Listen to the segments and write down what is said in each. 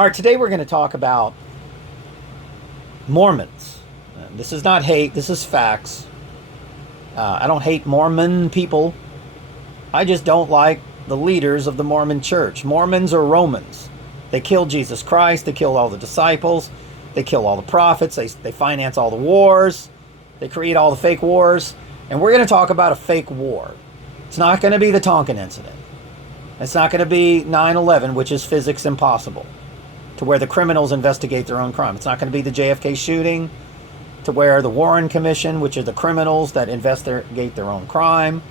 All right, today we're going to talk about Mormons. This is not hate, this is facts. I don't hate Mormon people. I just don't like the leaders of the Mormon church. Mormons are Romans. They killed Jesus Christ. They killed all the disciples. They kill all the prophets. They finance all the wars. They create all the fake wars. And we're going to talk about a fake war. It's not going to be the Tonkin incident. It's not going to be 9/11, which is physics impossible, to where the criminals investigate their own crime. It's not going to be the JFK shooting, to where the Warren Commission, which are the criminals that investigate their own crime.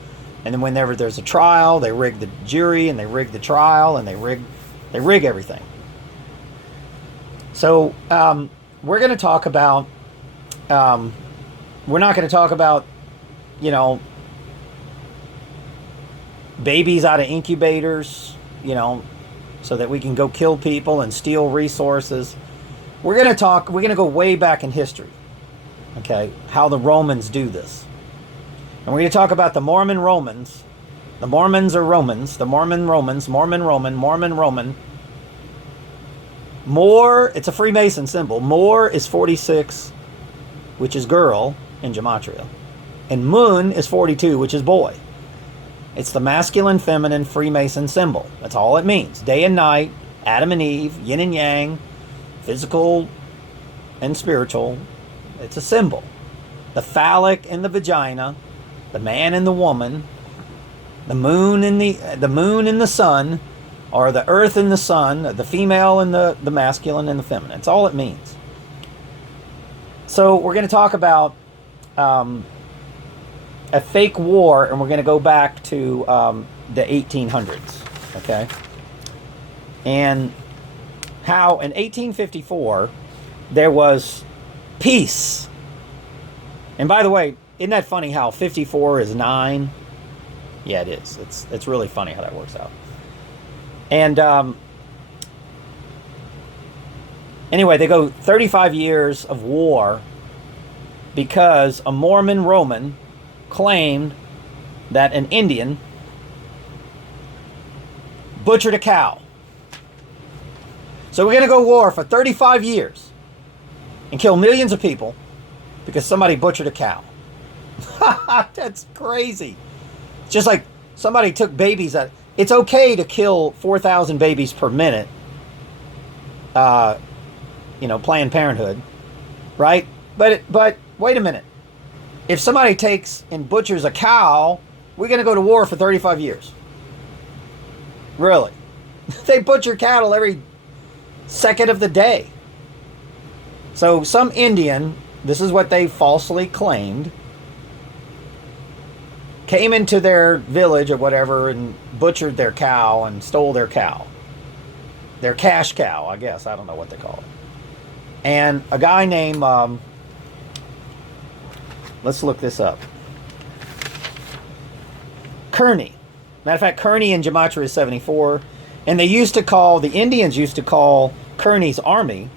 And then whenever there's a trial, they rig the jury and they rig the trial and they rig everything. So we're going to talk about, we're not going to talk about, babies out of incubators, so that we can go kill people and steal resources. We're going to go way back in history, okay, how the Romans do this. And we're going to talk about the Mormon Romans. The Mormons are Romans. The Mormon Romans. Mormon Roman. Mormon Roman. More, it's a Freemason symbol. More is 46, which is girl in Gematria. And Moon is 42, which is boy. It's the masculine, feminine Freemason symbol. That's all it means. Day and night, Adam and Eve, yin and yang, physical and spiritual. It's a symbol. The phallic and the vagina, the man and the woman, the moon and the sun, or the earth and the sun, the female and the masculine and the feminine. That's all it means. So we're going to talk about a fake war, and we're going to go back to the 1800s, okay? And how in 1854 there was peace. And by the way, isn't that funny how 54 is 9? Yeah, it is. It's really funny how that works out. And anyway, they go 35 years of war because a Mormon Roman claimed that an Indian butchered a cow. So we're going to go war for 35 years and kill millions of people because somebody butchered a cow. That's crazy. It's just like somebody took babies. It's okay to kill 4,000 babies per minute, Planned Parenthood, right? But wait a minute. If somebody takes and butchers a cow, we're going to go to war for 35 years. Really? They butcher cattle every second of the day. So some Indian, this is what they falsely claimed, came into their village or whatever and butchered their cow and stole their cow. Their cash cow, I guess. I don't know what they call it. And a guy named... let's look this up. Kearney. Matter of fact, Kearney in Gematria is 74. And the Indians used to call Kearney's army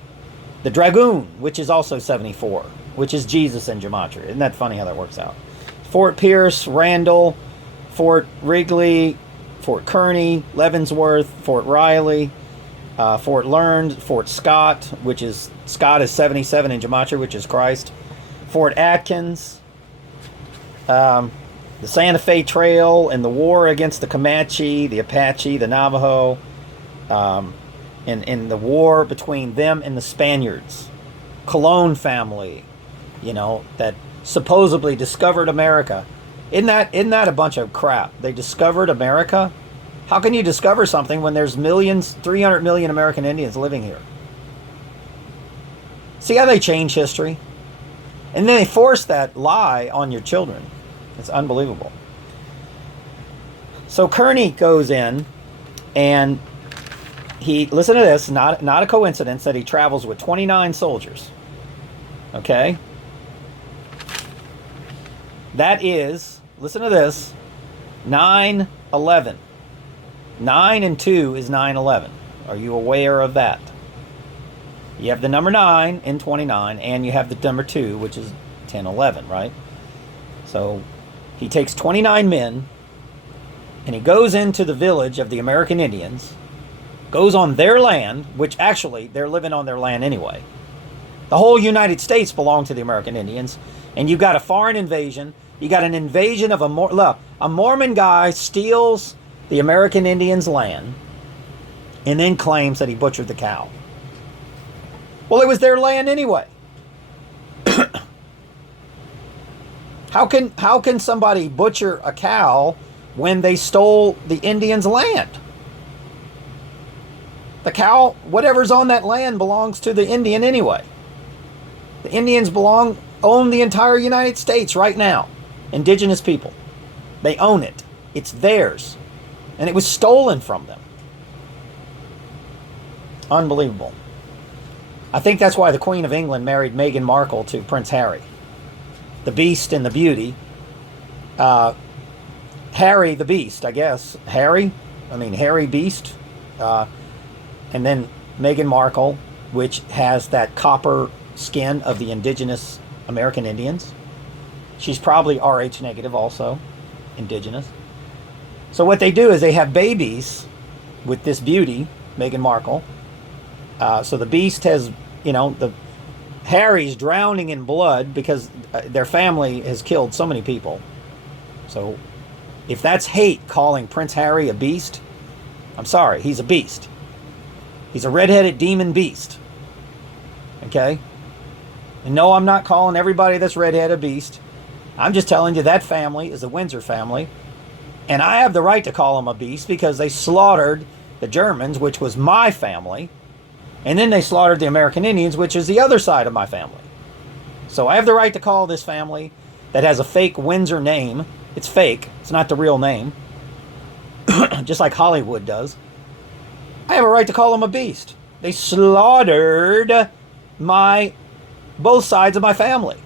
the Dragoon, which is also 74, which is Jesus in Gematria. Isn't that funny how that works out? Fort Pierce, Randall, Fort Wrigley, Fort Kearney, Leavenworth, Fort Riley, Fort Learned, Fort Scott, Scott is 77 in Gematria, which is Christ. Fort Atkins, the Santa Fe Trail, and the war against the Comanche, the Apache, the Navajo, and the war between them and the Spaniards. Colon family, that supposedly discovered America. Isn't that a bunch of crap? They discovered America? How can you discover something when there's 300 million American Indians living here? See how they change history? And then they force that lie on your children. It's unbelievable. So Kearney goes in, and listen to this, not a coincidence that he travels with 29 soldiers. Okay? That is, listen to this, 9/11. 9 and 2 is 9/11. Are you aware of that? You have the number 9 in 29, and you have the number 2, which is 10/11, right? So he takes 29 men, and he goes into the village of the American Indians, goes on their land, which actually they're living on their land anyway. The whole United States belonged to the American Indians, and you got a foreign invasion. You got an invasion of a Mormon guy steals the American Indians' land and then claims that he butchered the cow. Well, it was their land anyway. How can somebody butcher a cow when they stole the Indians' land? The cow, whatever's on that land, belongs to the Indian anyway. The Indians own the entire United States right now. Indigenous people. They own it. It's theirs. And it was stolen from them. Unbelievable. I think that's why the Queen of England married Meghan Markle to Prince Harry. The Beast and the Beauty. Harry the Beast, I guess. Harry Beast. And then Meghan Markle, which has that copper skin of the indigenous American Indians. She's probably Rh negative also, indigenous. So what they do is they have babies with this beauty, Meghan Markle. So the Beast has, Harry's drowning in blood because their family has killed so many people. So if that's hate calling Prince Harry a beast, I'm sorry, he's a beast. He's a redheaded demon beast. Okay? And no, I'm not calling everybody that's redheaded a beast. I'm just telling you that family is the Windsor family. And I have the right to call them a beast because they slaughtered the Germans, which was my family. And then they slaughtered the American Indians, which is the other side of my family. So I have the right to call this family that has a fake Windsor name. It's fake. It's not the real name. Just like Hollywood does. I have a right to call them a beast. They slaughtered both sides of my family.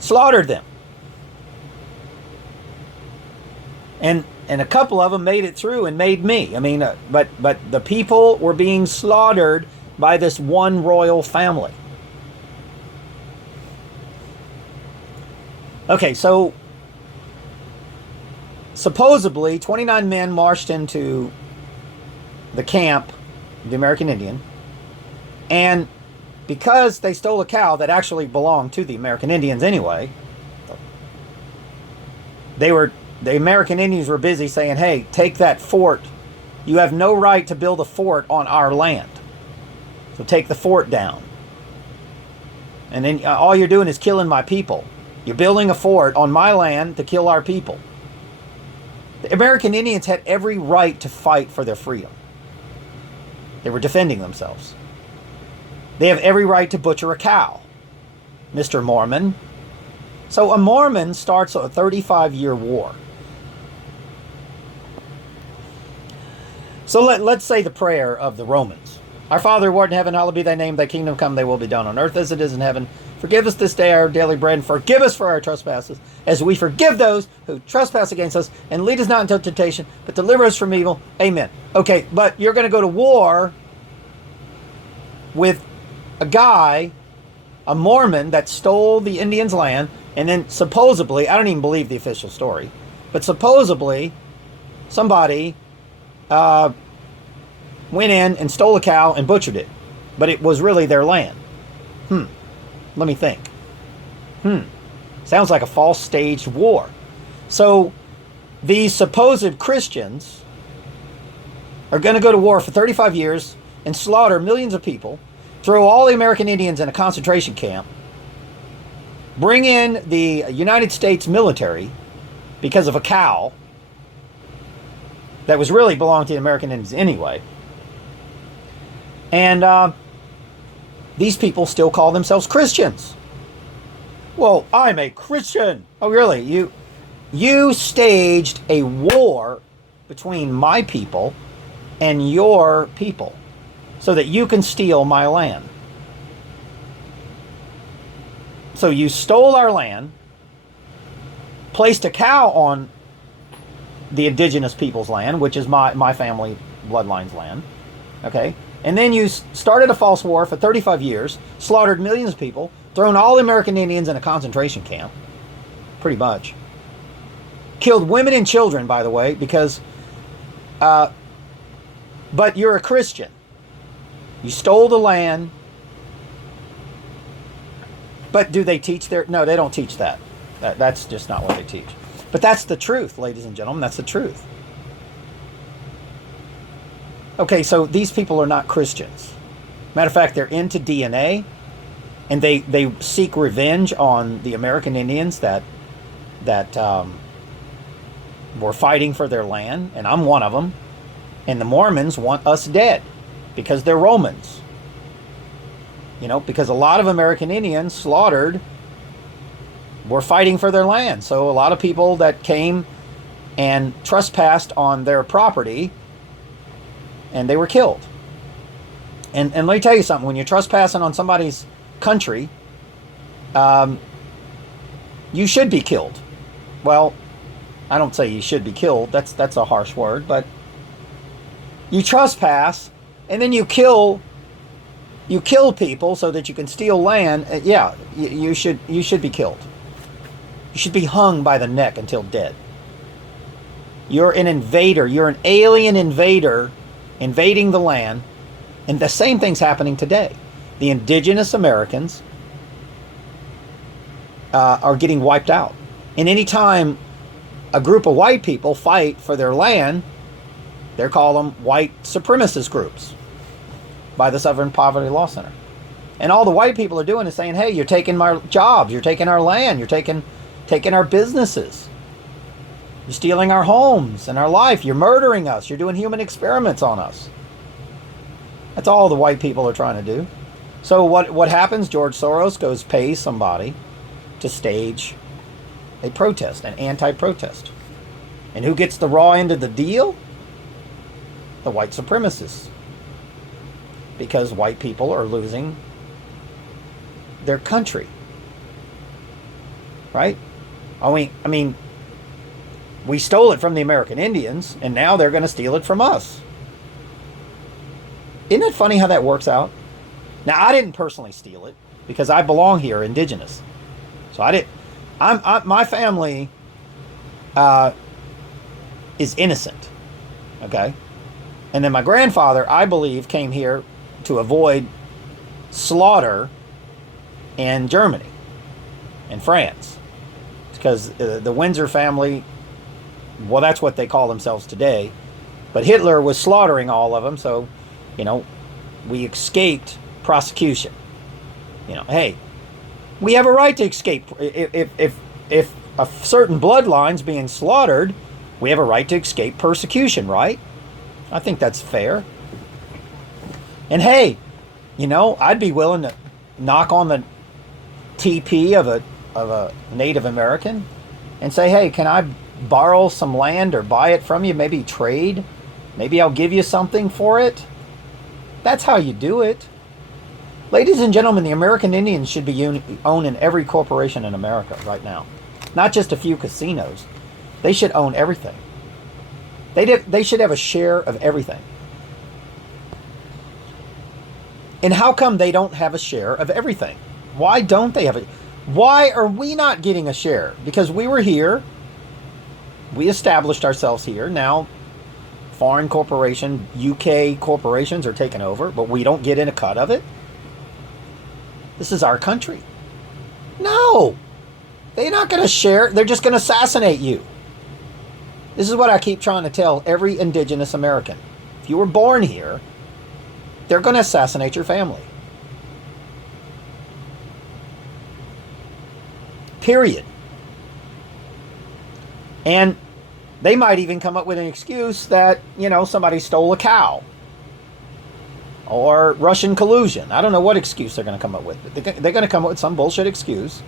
Slaughtered them. And a couple of them made it through and made me. But the people were being slaughtered by this one royal family. Okay, so supposedly 29 men marched into the camp, the American Indian, and because they stole a cow that actually belonged to the American Indians anyway, the American Indians were busy saying, hey, take that fort. You have no right to build a fort on our land. So take the fort down. And then all you're doing is killing my people. You're building a fort on my land to kill our people. The American Indians had every right to fight for their freedom. They were defending themselves. They have every right to butcher a cow, Mr. Mormon. So a Mormon starts a 35-year war. So let's say the prayer of the Romans. Our Father who art in heaven, hallowed be thy name, thy kingdom come, thy will be done on earth as it is in heaven. Forgive us this day our daily bread, and forgive us for our trespasses, as we forgive those who trespass against us, and lead us not into temptation, but deliver us from evil. Amen. Okay, but you're going to go to war with a guy, a Mormon, that stole the Indians' land, and then supposedly, I don't even believe the official story, but supposedly somebody went in and stole a cow and butchered it, but it was really their land. Let me think. Sounds like a false staged war. So these supposed Christians are going to go to war for 35 years and slaughter millions of people, throw all the American Indians in a concentration camp, bring in the United States military because of a cow that was really belonged to the American Indians anyway. And these people still call themselves Christians. Well, I'm a Christian. Oh, really? You staged a war between my people and your people so that you can steal my land. So you stole our land, placed a cow on the indigenous people's land, which is my family bloodline's land. Okay? And then you started a false war for 35 years, slaughtered millions of people, thrown all the American Indians in a concentration camp, pretty much. Killed women and children, by the way, because But you're a Christian. You stole the land. But do they teach their... No, they don't teach that. That's just not what they teach. But that's the truth, ladies and gentlemen. That's the truth. Okay, so these people are not Christians. Matter of fact, they're into DNA, and they seek revenge on the American Indians that were fighting for their land, and I'm one of them. And the Mormons want us dead because they're Romans. You know, because a lot of American Indians slaughtered were fighting for their land. So a lot of people that came and trespassed on their property, and they were killed. And let me tell you something. When you're trespassing on somebody's country, you should be killed. Well, I don't say you should be killed. That's a harsh word. But you trespass, and then you kill people so that you can steal land. Yeah, you should be killed. You should be hung by the neck until dead. You're an invader. You're an alien invader invading the land. And the same thing's happening today. The indigenous Americans are getting wiped out. And anytime a group of white people fight for their land, they call them white supremacist groups by the Southern Poverty Law Center. And all the white people are doing is saying, hey, you're taking my jobs, you're taking our land, you're taking our businesses. You're stealing our homes and our life. You're murdering us. You're doing human experiments on us. That's all the white people are trying to do. So what happens? George Soros goes pay somebody to stage a protest, an anti-protest. And who gets the raw end of the deal? The white supremacists. Because white people are losing their country. Right? I mean, we stole it from the American Indians, and now they're going to steal it from us. Isn't it funny how that works out? Now, I didn't personally steal it because I belong here, indigenous. So I didn't. My family is innocent. Okay, and then my grandfather, I believe, came here to avoid slaughter in Germany and France, because the Windsor family, well, that's what they call themselves today, but Hitler was slaughtering all of them, so, you know, we escaped prosecution. You know, hey, we have a right to escape. If a certain bloodline's being slaughtered, we have a right to escape persecution, right? I think that's fair. And hey, you know, I'd be willing to knock on the TP of a Native American and say, hey, can I borrow some land or buy it from you? Maybe trade. Maybe I'll give you something for it. That's how you do it. Ladies and gentlemen, the American Indians should be owned in every corporation in America right now. Not just a few casinos. They should own everything. They should have a share of everything. And how come they don't have a share of everything? Why don't they have it? Why are we not getting a share? Because we were here. We established ourselves here. Now, foreign corporation, UK corporations are taking over, but we don't get in a cut of it. This is our country. No. They're not going to share. They're just going to assassinate you. This is what I keep trying to tell every indigenous American. If you were born here, they're going to assassinate your family. Period. And they might even come up with an excuse that, you know, somebody stole a cow. Or Russian collusion. I don't know what excuse they're going to come up with. But they're going to come up with some bullshit excuse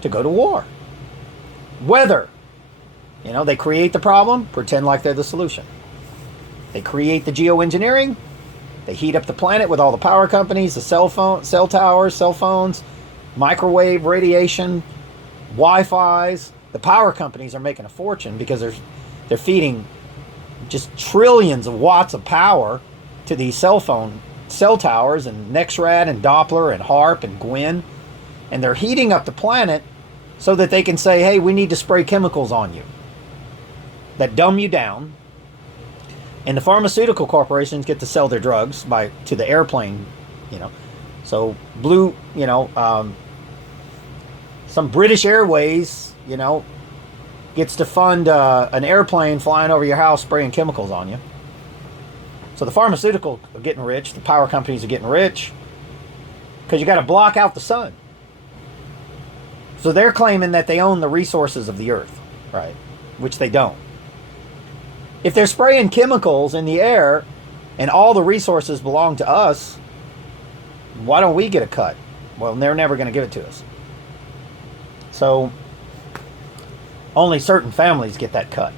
to go to war. Weather. You know, they create the problem, pretend like they're the solution. They create the geoengineering. They heat up the planet with all the power companies, the cell towers, cell phones, microwave radiation, Wi-Fi's. The power companies are making a fortune because they're feeding just trillions of watts of power to these cell towers and Nexrad and Doppler and HARP and Gwyn. And they're heating up the planet so that they can say, hey, we need to spray chemicals on you that dumb you down, And the pharmaceutical corporations get to sell their drugs to the airplane, you know. So some British Airways, gets to fund an airplane flying over your house spraying chemicals on you. So the pharmaceutical are getting rich, the power companies are getting rich, because you got to block out the sun. So they're claiming that they own the resources of the earth, right? Which they don't. If they're spraying chemicals in the air and all the resources belong to us, why don't we get a cut? Well, they're never going to give it to us. So only certain families get that cut.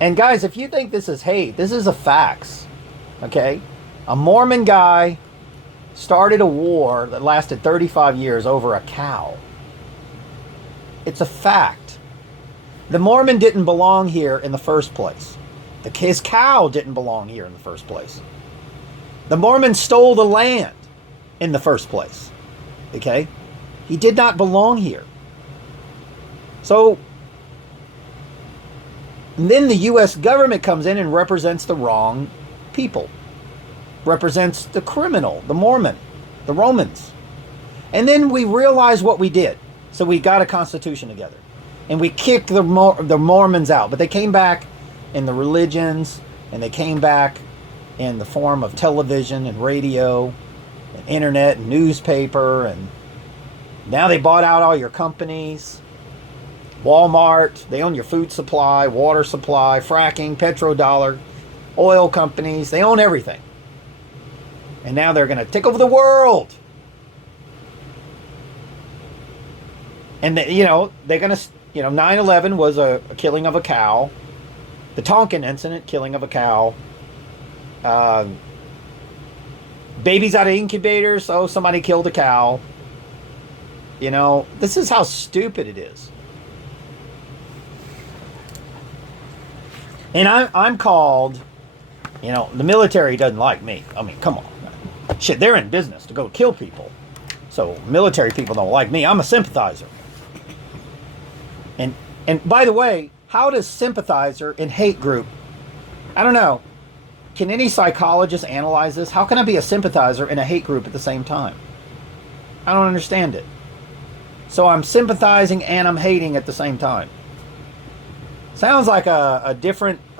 And guys, if you think this is hate, this is a facts. Okay? A Mormon guy started a war that lasted 35 years over a cow. It's a fact. The Mormon didn't belong here in the first place. His cow didn't belong here in the first place. The Mormon stole the land in the first place. Okay? He did not belong here. So then the U.S. government comes in and represents the wrong people. Represents the criminal, the Mormon, the Romans. And then we realize what we did. So we got a constitution together. And we kicked the Mormons out. But they came back in the religions, and they came back in the form of television and radio and internet and newspaper. And now they bought out all your companies. Walmart, they own your food supply, water supply, fracking, petrodollar, oil companies. They own everything. And now they're going to take over the world. And they're going to, 9/11 was a killing of a cow. The Tonkin incident, killing of a cow. Babies out of incubators, somebody killed a cow. This is how stupid it is. And I'm called, the military doesn't like me. I mean, come on. Shit, they're in business to go kill people. So military people don't like me. I'm a sympathizer. And by the way, how does sympathizer and hate group, I don't know. Can any psychologist analyze this? How can I be a sympathizer and a hate group at the same time? I don't understand it. So I'm sympathizing and I'm hating at the same time. Sounds like a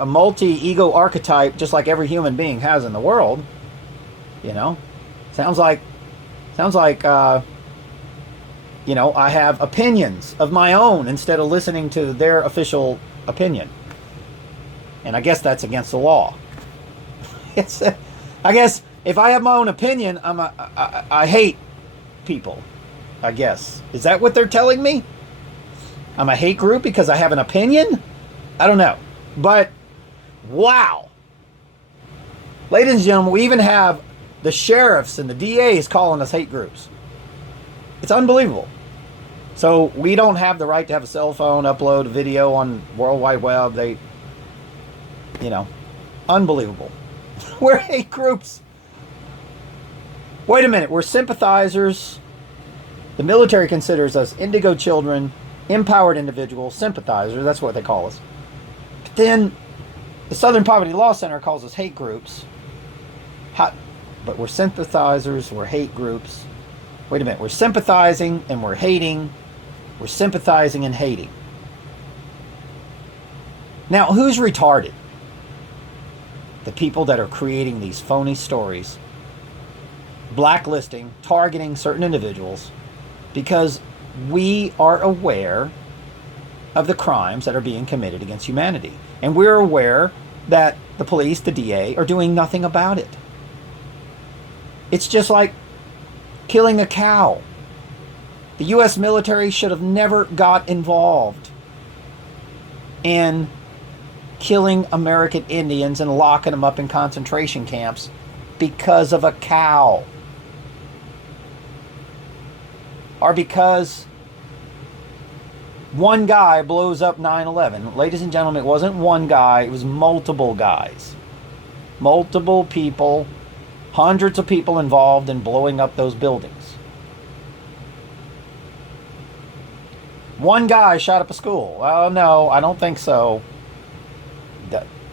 multi-ego archetype, just like every human being has in the world. Sounds like I have opinions of my own instead of listening to their official opinion. And I guess that's against the law. I guess if I have my own opinion, I hate people. I guess. Is that what they're telling me? I'm a hate group because I have an opinion? I don't know. But, wow. Ladies and gentlemen, we even have the sheriffs and the DAs calling us hate groups. It's unbelievable. So we don't have the right to have a cell phone, upload a video on World Wide Web. Unbelievable. We're hate groups. Wait a minute. We're sympathizers. The military considers us indigo children, empowered individuals, sympathizers. That's what they call us. But then the Southern Poverty Law Center calls us hate groups. But we're sympathizers, we're hate groups. Wait a minute. We're sympathizing and we're hating. We're sympathizing and hating. Now, who's retarded? The people that are creating these phony stories, blacklisting, targeting certain individuals, because we are aware of the crimes that are being committed against humanity. And we're aware that the police, the DA, are doing nothing about it. It's just like killing a cow. The U.S. military should have never got involved in killing American Indians and locking them up in concentration camps because of a cow. Or because one guy blows up 9/11. Ladies and gentlemen, it wasn't one guy, it was multiple guys. Multiple people, hundreds of people involved in blowing up those buildings. One guy shot up a school. Well, no, I don't think so.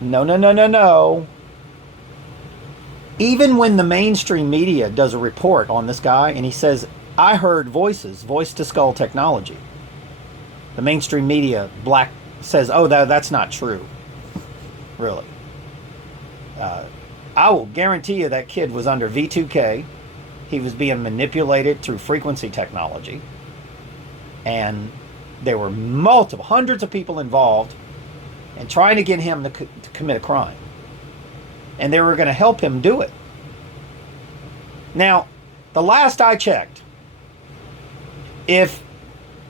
No, no, no, no, no. Even when the mainstream media does a report on this guy and he says, I heard voices, voice to skull technology, the mainstream media says, oh, that's not true. Really. I will guarantee you that kid was under V2K. He was being manipulated through frequency technology. And there were hundreds of people involved in trying to get him to commit a crime. And they were going to help him do it. Now, the last I checked, if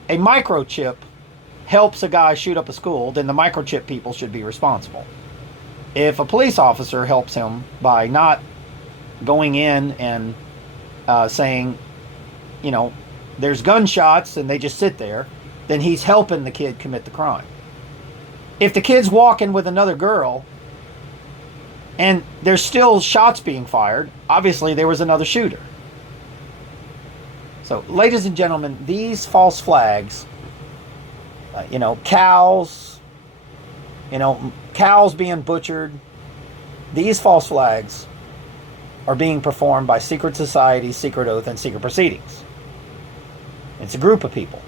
a microchip helps a guy shoot up a school, then the microchip people should be responsible. If a police officer helps him by not going in and saying, you know, there's gunshots and they just sit there, then he's helping the kid commit the crime. If the kid's walking with another girl and there's still shots being fired, obviously there was another shooter. So, ladies and gentlemen, these false flags, cows, cows being butchered, these false flags are being performed by secret societies, secret oath, and secret proceedings. It's a group of people.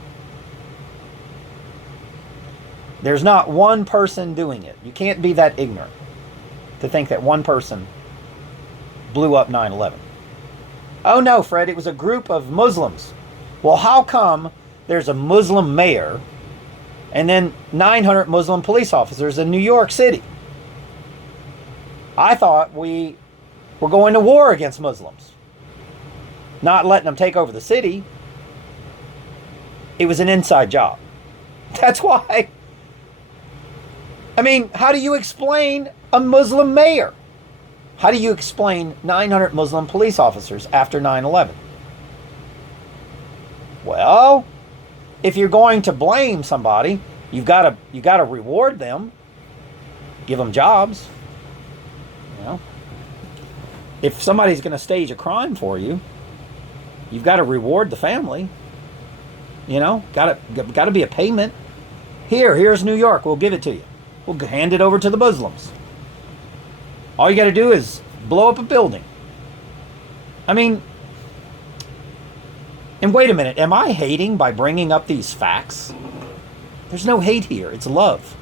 There's not one person doing it. You can't be that ignorant to think that one person blew up 9/11. Oh no, Fred, it was a group of Muslims. Well, how come there's a Muslim mayor and then 900 Muslim police officers in New York City? I thought we were going to war against Muslims, not letting them take over the city. It was an inside job. That's why. I mean, how do you explain a Muslim mayor? How do you explain 900 Muslim police officers after 9/11? Well, if you're going to blame somebody, you got to reward them, give them jobs. You know, if somebody's going to stage a crime for you, you've got to reward the family. You know, got to be a payment. Here's New York. We'll give it to you. We'll hand it over to the Muslims. All you got to do is blow up a building. I mean, and wait a minute, am I hating by bringing up these facts? There's no hate here. It's love.